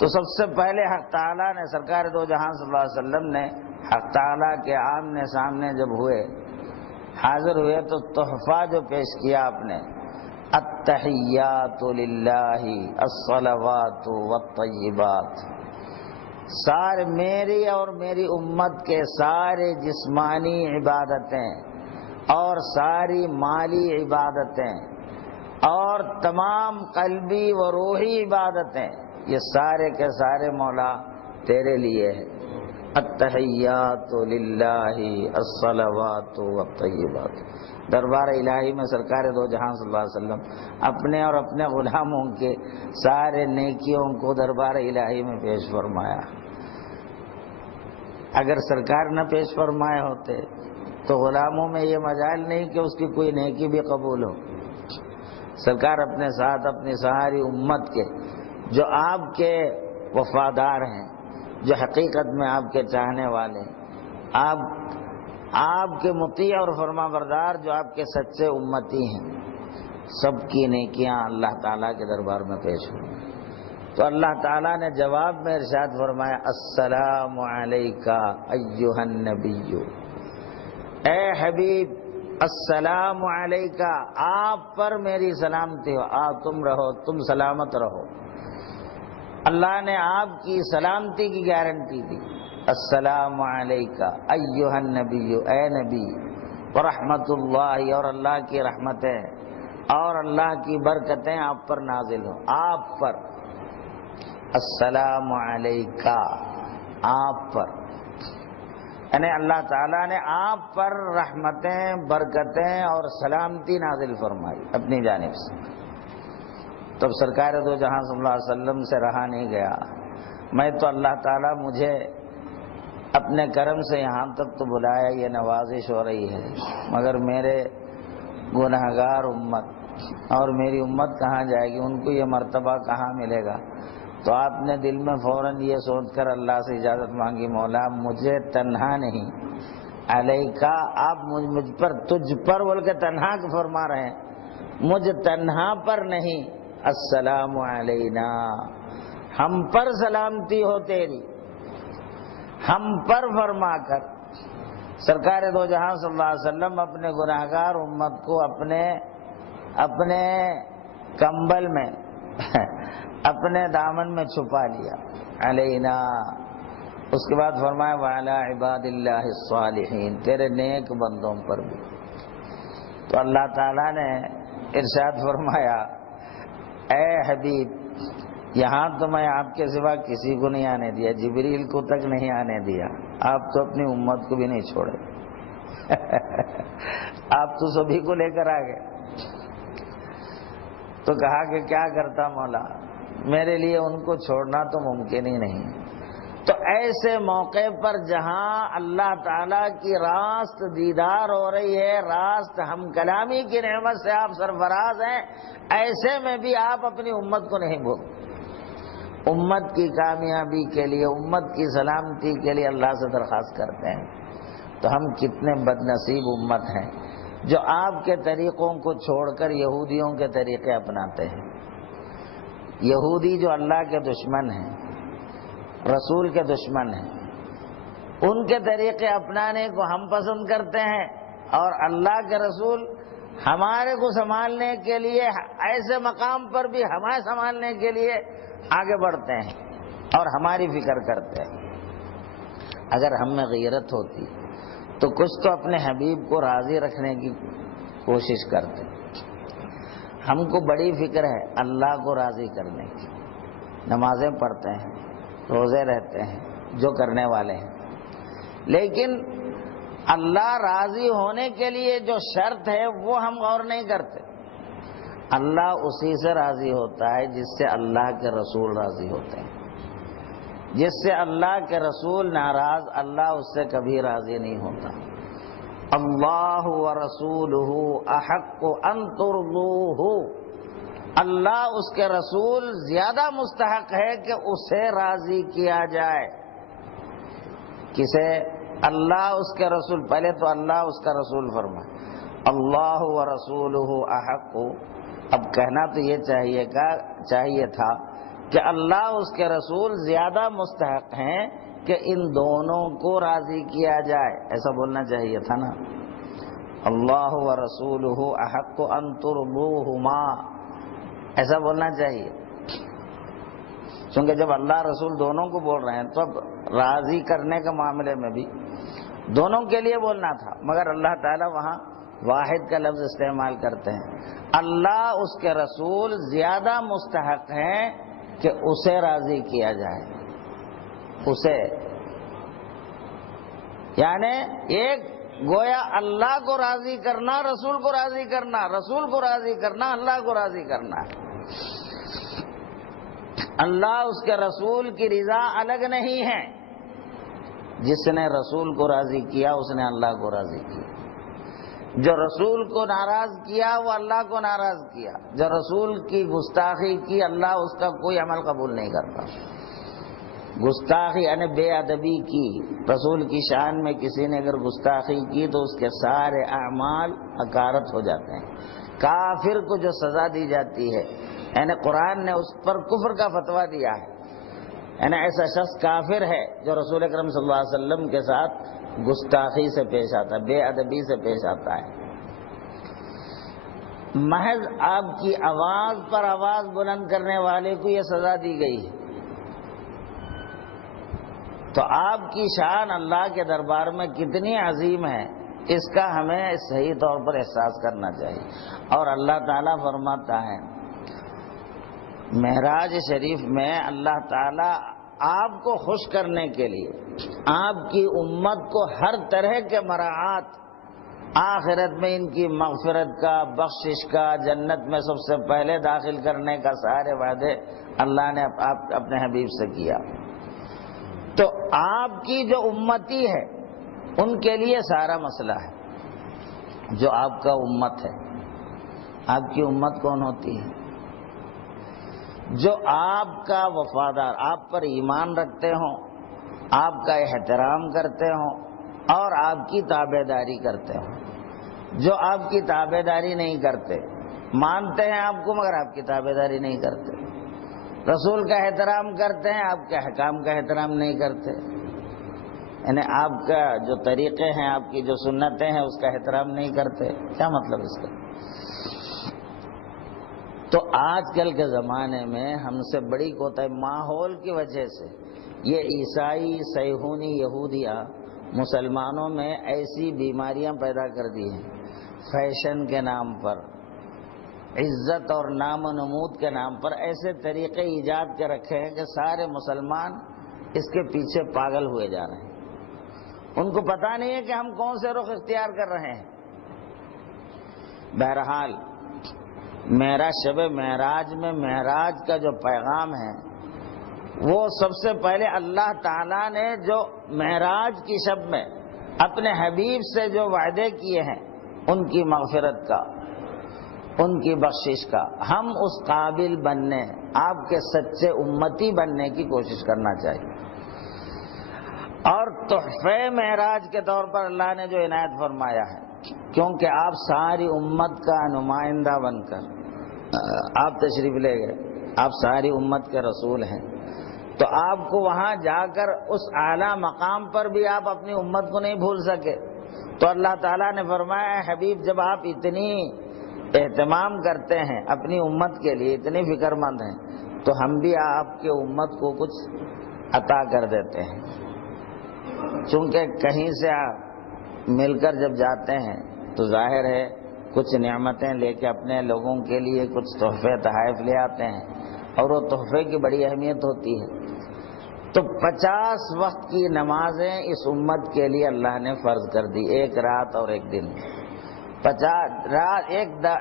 تو سب سے پہلے حق تعالیٰ نے سرکار دو جہاں صلی اللہ علیہ وسلم نے حق تعالیٰ کے آمنے سامنے جب ہوئے، حاضر ہوئے، تو تحفہ جو پیش کیا آپ نے، التحیات للہ الصلوات والطیبات، سارے میری اور میری امت کے سارے جسمانی عبادتیں اور ساری مالی عبادتیں اور تمام قلبی و روحی عبادتیں، یہ سارے کے سارے مولا تیرے لیے ہے۔ التحیات للہ الصلوات والطیبات، دربار الہی میں سرکار دو جہاں صلی اللہ علیہ وسلم اپنے اور اپنے غلاموں کے سارے نیکیوں کو دربار الہی میں پیش فرمایا۔ اگر سرکار نہ پیش فرمائے ہوتے تو غلاموں میں یہ مجال نہیں کہ اس کی کوئی نیکی بھی قبول ہو۔ سرکار اپنے ساتھ اپنی ساری امت کے جو آپ کے وفادار ہیں، جو حقیقت میں آپ کے چاہنے والے، آپ کے مطیع اور فرما بردار، جو آپ کے سچے امتی ہیں، سب کی نیکیاں اللہ تعالیٰ کے دربار میں پیش ہوئی۔ تو اللہ تعالیٰ نے جواب میں ارشاد فرمایا، السلام علیکہ ایھا النبی، اے حبیب السلام علیکہ، آپ پر میری سلامتی ہو، تم رہو، تم سلامت رہو۔ اللہ نے آپ کی سلامتی کی گارنٹی دی۔ السلام علیکہ ایھا النبی، اے نبی، ورحمۃ اللہ، اور اللہ کی رحمتیں اور اللہ کی برکتیں آپ پر نازل ہو، آپ پر۔ السلام علیکہ، آپ پر، یعنی اللہ تعالیٰ نے آپ پر رحمتیں، برکتیں اور سلامتی نازل فرمائی اپنی جانب سے۔ تب سرکار دو جہاں صلی اللہ علیہ وسلم سے رہا نہیں گیا، میں تو اللہ تعالیٰ مجھے اپنے کرم سے یہاں تک تو بلایا، یہ نوازش ہو رہی ہے، مگر میرے گنہگار امت اور میری امت کہاں جائے گی، ان کو یہ مرتبہ کہاں ملے گا؟ تو آپ نے دل میں فوراً یہ سوچ کر اللہ سے اجازت مانگی، مولا مجھے تنہا نہیں، علیکہ، آپ مجھ پر، تجھ پر بول کے تنہا فرما رہے ہیں، مجھ تنہا پر نہیں، السلام علینا، ہم پر سلامتی ہو تیری، ہم پر فرما کر سرکار دو جہاں صلی اللہ علیہ وسلم اپنے گناہگار امت کو اپنے کمبل میں اپنے دامن میں چھپا لیا، علینا۔ اس کے بعد فرمایا وعلی عباد اللہ الصالحین، تیرے نیک بندوں پر بھی۔ تو اللہ تعالیٰ نے ارشاد فرمایا، اے حبیب، یہاں تو میں آپ کے سوا کسی کو نہیں آنے دیا، جبریل کو تک نہیں آنے دیا، آپ تو اپنی امت کو بھی نہیں چھوڑے آپ تو سبھی کو لے کر آ گئے۔ تو کہا کہ کیا کرتا مولا، میرے لیے ان کو چھوڑنا تو ممکن ہی نہیں۔ تو ایسے موقع پر جہاں اللہ تعالیٰ کی راست دیدار ہو رہی ہے، راست ہم کلامی کی نعمت سے آپ سرفراز ہیں، ایسے میں بھی آپ اپنی امت کو نہیں بھول، امت کی کامیابی کے لیے، امت کی سلامتی کے لیے اللہ سے درخواست کرتے ہیں۔ تو ہم کتنے بد نصیب امت ہیں جو آپ کے طریقوں کو چھوڑ کر یہودیوں کے طریقے اپناتے ہیں۔ یہودی جو اللہ کے دشمن ہیں، رسول کے دشمن ہیں، ان کے طریقے اپنانے کو ہم پسند کرتے ہیں، اور اللہ کے رسول ہمارے کو سنبھالنے کے لیے، ایسے مقام پر بھی ہمیں سنبھالنے کے لیے آگے بڑھتے ہیں اور ہماری فکر کرتے ہیں۔ اگر ہم میں غیرت ہوتی تو کچھ تو اپنے حبیب کو راضی رکھنے کی کوشش کرتے۔ ہم کو بڑی فکر ہے اللہ کو راضی کرنے کی، نمازیں پڑھتے ہیں، روزے رہتے ہیں، جو کرنے والے ہیں، لیکن اللہ راضی ہونے کے لیے جو شرط ہے وہ ہم غور نہیں کرتے۔ اللہ اسی سے راضی ہوتا ہے جس سے اللہ کے رسول راضی ہوتے ہیں۔ جس سے اللہ کے رسول ناراض، اللہ اس سے کبھی راضی نہیں ہوتا۔ اللہ ورسولہ احق ان ترضوہ، اللہ اس کے رسول زیادہ مستحق ہے کہ اسے راضی کیا جائے۔ کسے؟ اللہ اس کے رسول، پہلے تو اللہ اس کا رسول فرمائے، اللہ ورسولہ احق۔ اب کہنا تو یہ چاہیے تھا کہ اللہ اس کے رسول زیادہ مستحق ہیں کہ ان دونوں کو راضی کیا جائے. ایسا بولنا چاہیے تھا نا، اللہ و رسولہ احق ان ترضوہما، ایسا بولنا چاہیے. چونکہ جب اللہ رسول دونوں کو بول رہے ہیں تو اب راضی کرنے کے معاملے میں بھی دونوں کے لیے بولنا تھا، مگر اللہ تعالیٰ وہاں واحد کا لفظ استعمال کرتے ہیں. اللہ اس کے رسول زیادہ مستحق ہیں کہ اسے راضی کیا جائے. اسے یعنی ایک گویا اللہ کو راضی کرنا، رسول کو راضی کرنا، رسول کو راضی کرنا، اللہ کو راضی کرنا. اللہ اس کے رسول کی رضا الگ نہیں ہے. جس نے رسول کو راضی کیا اس نے اللہ کو راضی کیا. جو رسول کو ناراض کیا وہ اللہ کو ناراض کیا. جو رسول کی گستاخی کی اللہ اس کا کوئی عمل قبول نہیں کرتا. گستاخی یعنی بے ادبی کی، رسول کی شان میں کسی نے اگر گستاخی کی تو اس کے سارے اعمال حقارت ہو جاتے ہیں. کافر کو جو سزا دی جاتی ہے، یعنی قرآن نے اس پر کفر کا فتویٰ دیا ہے، یعنی ایسا شخص کافر ہے جو رسول اکرم صلی اللہ علیہ وسلم کے ساتھ گستاخی سے پیش آتا ہے، بے ادبی سے پیش آتا ہے. محض آپ کی آواز پر آواز بلند کرنے والے کو یہ سزا دی گئی ہے. تو آپ کی شان اللہ کے دربار میں کتنی عظیم ہے، اس کا ہمیں صحیح طور پر احساس کرنا چاہیے. اور اللہ تعالیٰ فرماتا ہے معراج شریف میں، اللہ تعالیٰ آپ کو خوش کرنے کے لیے آپ کی امت کو ہر طرح کے مراعات، آخرت میں ان کی مغفرت کا، بخشش کا، جنت میں سب سے پہلے داخل کرنے کا سارے وعدے اللہ نے اپنے حبیب سے کیا. تو آپ کی جو امتی ہے ان کے لیے سارا مسئلہ ہے. جو آپ کا امت ہے، آپ کی امت کون ہوتی ہے؟ جو آپ کا وفادار، آپ پر ایمان رکھتے ہوں، آپ کا احترام کرتے ہوں اور آپ کی تابع داری کرتے ہوں. جو آپ کی تابع داری نہیں کرتے، مانتے ہیں آپ کو مگر آپ کی تابع داری نہیں کرتے، رسول کا احترام کرتے ہیں، آپ کے احکام کا احترام نہیں کرتے، یعنی آپ کا جو طریقے ہیں، آپ کی جو سنتیں ہیں اس کا احترام نہیں کرتے. کیا مطلب اس کا؟ تو آج کل کے زمانے میں ہم سے بڑی کوتاہی ماحول کی وجہ سے، یہ عیسائی صہیونی یہودیاں مسلمانوں میں ایسی بیماریاں پیدا کر دی ہیں، فیشن کے نام پر، عزت اور نام و نمود کے نام پر ایسے طریقے ایجاد کے رکھے ہیں کہ سارے مسلمان اس کے پیچھے پاگل ہوئے جا رہے ہیں. ان کو پتہ نہیں ہے کہ ہم کون سے رخ اختیار کر رہے ہیں. بہرحال معراج، شب معراج میں معراج کا جو پیغام ہے وہ سب سے پہلے اللہ تعالیٰ نے جو معراج کی شب میں اپنے حبیب سے جو وعدے کیے ہیں ان کی مغفرت کا، ان کی بخشش کا، ہم اس قابل بننے، آپ کے سچے امتی بننے کی کوشش کرنا چاہیے. اور تحفہ معراج کے طور پر اللہ نے جو عنایت فرمایا ہے، کیونکہ آپ ساری امت کا نمائندہ بن کر آپ تشریف لے گئے، آپ ساری امت کے رسول ہیں، تو آپ کو وہاں جا کر اس اعلیٰ مقام پر بھی آپ اپنی امت کو نہیں بھول سکے. تو اللہ تعالیٰ نے فرمایا ہے حبیب جب آپ اتنی اہتمام کرتے ہیں اپنی امت کے لیے، اتنی فکر مند ہیں، تو ہم بھی آپ کے امت کو کچھ عطا کر دیتے ہیں. چونکہ کہیں سے آپ مل کر جب جاتے ہیں تو ظاہر ہے کچھ نعمتیں لے کے اپنے لوگوں کے لیے کچھ تحفے تحائف لے آتے ہیں، اور وہ تحفے کی بڑی اہمیت ہوتی ہے. تو 50 وقت کی نمازیں اس امت کے لیے اللہ نے فرض کر دی، ایک رات اور ایک دن.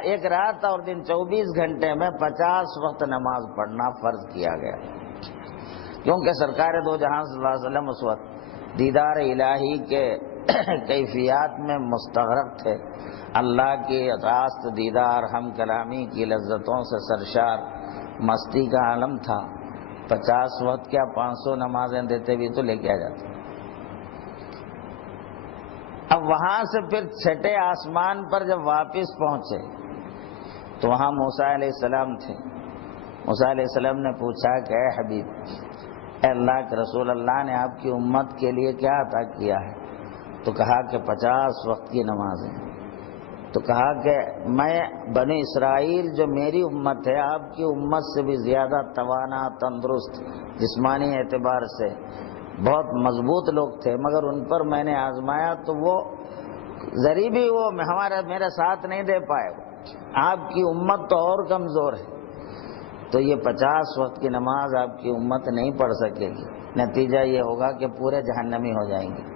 ایک رات اور دن 24 گھنٹے میں 50 وقت نماز پڑھنا فرض کیا گیا، کیونکہ سرکار دو جہاں صلی اللہ علیہ وسلم اس وقت دیدار الہی کے کیفیات میں مستغرق تھے. اللہ کی راست دیدار، ہم کلامی کی لذتوں سے سرشار مستی کا عالم تھا. 50 وقت کیا 500 نمازیں دیتے بھی تو لے کے آ جاتے. اب وہاں سے پھر چھٹے آسمان پر جب واپس پہنچے تو وہاں موسیٰ علیہ السلام تھے. موسیٰ علیہ السلام نے پوچھا کہ اے حبیب، اے اللہ کے رسول، اللہ نے آپ کی امت کے لیے کیا عطا کیا ہے؟ تو کہا کہ 50 وقت کی نماز ہے۔ تو کہا کہ میں بنی اسرائیل جو میری امت ہے آپ کی امت سے بھی زیادہ توانا، تندرست، جسمانی اعتبار سے بہت مضبوط لوگ تھے، مگر ان پر میں نے آزمایا تو وہ ذری بھی وہ میرا ساتھ نہیں دے پائے۔ آپ کی امت تو اور کمزور ہے، تو یہ 50 وقت کی نماز آپ کی امت نہیں پڑھ سکے گی، نتیجہ یہ ہوگا کہ پورے جہنمی ہو جائیں گے،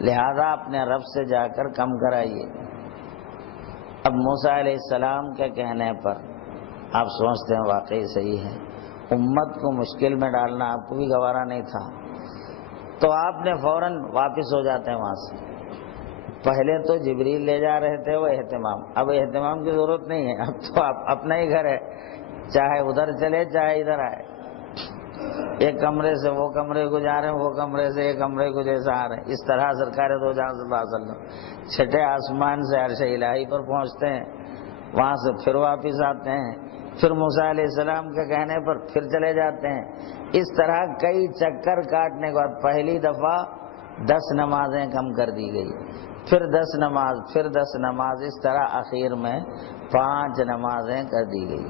لہذا اپنے رب سے جا کر کم کرائیے۔ اب موسیٰ علیہ السلام کے کہنے پر آپ سوچتے ہیں واقعی صحیح ہے، امت کو مشکل میں ڈالنا آپ کو بھی گوارا نہیں تھا، تو آپ نے فوراً واپس ہو جاتے ہیں وہاں سے۔ پہلے تو جبریل لے جا رہے تھے وہ اہتمام، اب اہتمام کی ضرورت نہیں ہے، اب تو اپنا ہی گھر ہے، چاہے ادھر چلے چاہے ادھر آئے، ایک کمرے سے وہ کمرے کو جا رہے ہیں، وہ کمرے سے ایک کمرے کو جیسا آ رہے ہیں۔ اس طرح سرکار دو جہاں صلی اللہ علیہ وسلم چھٹے آسمان سے عرش الہی پر پہنچتے ہیں، وہاں سے پھر واپس آتے ہیں، پھر موسیٰ علیہ السلام کے کہنے پر پھر چلے جاتے ہیں۔ اس طرح کئی چکر کاٹنے کے بعد پہلی دفعہ 10 نمازیں کم کر دی گئی، پھر 10 نماز، پھر 10 نماز، اس طرح اخیر میں 5 نمازیں کر دی گئی۔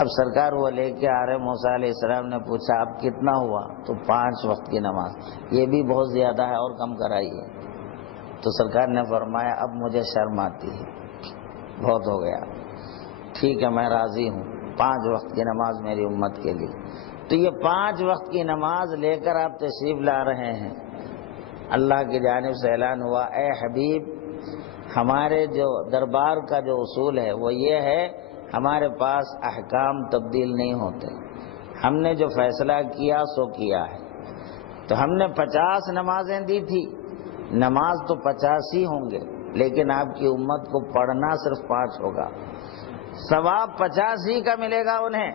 اب سرکار وہ لے کے آ رہے، موسیٰ علیہ السلام نے پوچھا اب کتنا ہوا؟ تو 5 وقت کی نماز، یہ بھی بہت زیادہ ہے اور کم کرائیے۔ تو سرکار نے فرمایا اب مجھے شرم آتی ہے، بہت ہو گیا، ٹھیک ہے میں راضی ہوں، 5 وقت کی نماز میری امت کے لیے۔ تو یہ 5 وقت کی نماز لے کر آپ تشریف لا رہے ہیں، اللہ کی جانب سے اعلان ہوا اے حبیب، ہمارے جو دربار کا جو اصول ہے وہ یہ ہے، ہمارے پاس احکام تبدیل نہیں ہوتے، ہم نے جو فیصلہ کیا سو کیا ہے۔ تو ہم نے 50 نمازیں دی تھی، نماز تو 50 ہی ہوں گے، لیکن آپ کی امت کو پڑھنا صرف 5 ہوگا، ثواب 50 ہی کا ملے گا انہیں۔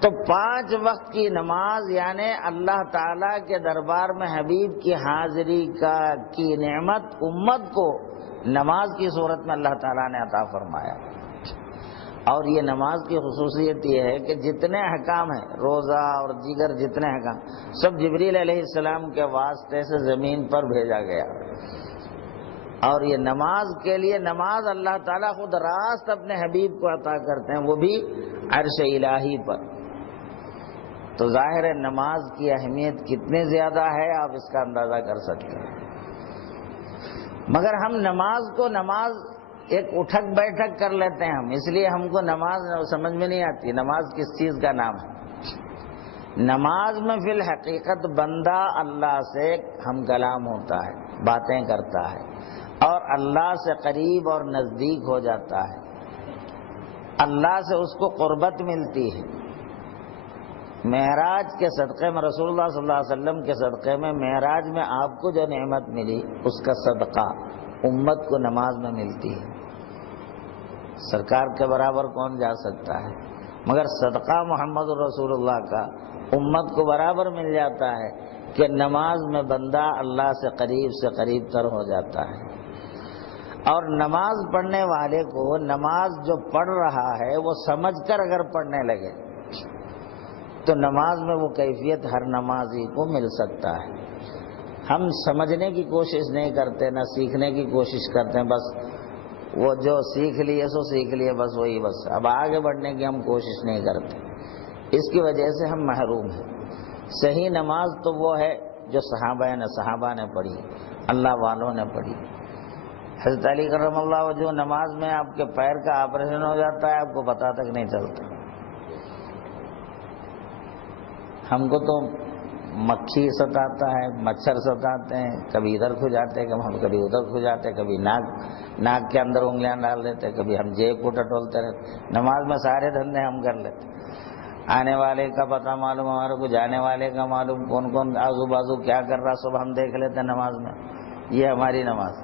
تو 5 وقت کی نماز یعنی اللہ تعالیٰ کے دربار میں حبیب کی حاضری کی نعمت امت کو نماز کی صورت میں اللہ تعالیٰ نے عطا فرمایا۔ اور یہ نماز کی خصوصیت یہ ہے کہ جتنے احکام ہیں، روزہ اور دیگر جتنے احکام، سب جبریل علیہ السلام کے واسطے سے زمین پر بھیجا گیا۔ اور یہ نماز کے لیے، نماز اللہ تعالیٰ خود راست اپنے حبیب کو عطا کرتے ہیں، وہ بھی عرش الہی پر۔ تو ظاہر ہے نماز کی اہمیت کتنے زیادہ ہے آپ اس کا اندازہ کر سکتے ہیں۔ مگر ہم نماز ایک اٹھک بیٹھک کر لیتے ہیں ہم، اس لیے ہم کو نماز سمجھ میں نہیں آتی نماز کس چیز کا نام ہے۔ نماز میں فی الحقیقت بندہ اللہ سے ہم کلام ہوتا ہے، باتیں کرتا ہے اور اللہ سے قریب اور نزدیک ہو جاتا ہے، اللہ سے اس کو قربت ملتی ہے۔ معراج کے صدقے میں، رسول اللہ صلی اللہ علیہ وسلم کے صدقے میں، معراج میں آپ کو جو نعمت ملی اس کا صدقہ امت کو نماز میں ملتی ہے۔ سرکار کے برابر کون جا سکتا ہے، مگر صدقہ محمد رسول اللہ کا امت کو برابر مل جاتا ہے کہ نماز میں بندہ اللہ سے قریب تر ہو جاتا ہے۔ اور نماز پڑھنے والے کو نماز جو پڑھ رہا ہے وہ سمجھ کر اگر پڑھنے لگے تو نماز میں وہ کیفیت ہر نمازی کو مل سکتا ہے۔ ہم سمجھنے کی کوشش نہیں کرتے، نہ سیکھنے کی کوشش کرتے ہیں، بس وہ جو سیکھ لیے سو سیکھ لیے، بس وہی، بس اب آگے بڑھنے کی ہم کوشش نہیں کرتے، اس کی وجہ سے ہم محروم ہیں۔ صحیح نماز تو وہ ہے جو صحابہ نے پڑھی، اللہ والوں نے پڑھی۔ حضرت علی کرم اللہ وجہ نماز میں آپ کے پیر کا آپریشن ہو جاتا ہے، آپ کو پتہ تک نہیں چلتا۔ ہم کو تو مکھی ستاتا ہے، مچھر ستاتے ہیں، کبھی ادھر کھجاتے ہیں، کبھی ادھر کھجاتے ہیں، کبھی ناک کے اندر انگلیاں ڈال دیتے، کبھی ہم جیب کو ٹٹولتے رہتے۔ نماز میں سارے دھندے ہم کر لیتے، آنے والے کا پتہ معلوم، ہمارے کو جانے والے کا معلوم، کون کون آزو بازو کیا کر رہا سب ہم دیکھ لیتے ہیں نماز میں۔ یہ ہماری نماز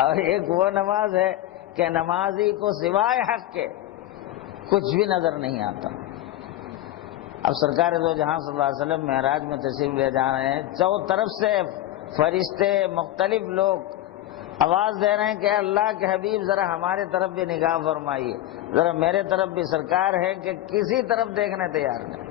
اور ایک وہ نماز ہے کہ نمازی کو سوائے حق کے کچھ بھی نظر نہیں آتا۔ اب سرکار دو جہاں صلی اللہ علیہ وسلم معراج میں تشریف لے جا رہے ہیں، چاروں طرف سے فرشتے، مختلف لوگ آواز دے رہے ہیں کہ اللہ کے حبیب ذرا ہمارے طرف بھی نگاہ فرمائیے، ذرا میرے طرف بھی، سرکار ہے کہ کسی طرف دیکھنے تیار نہیں۔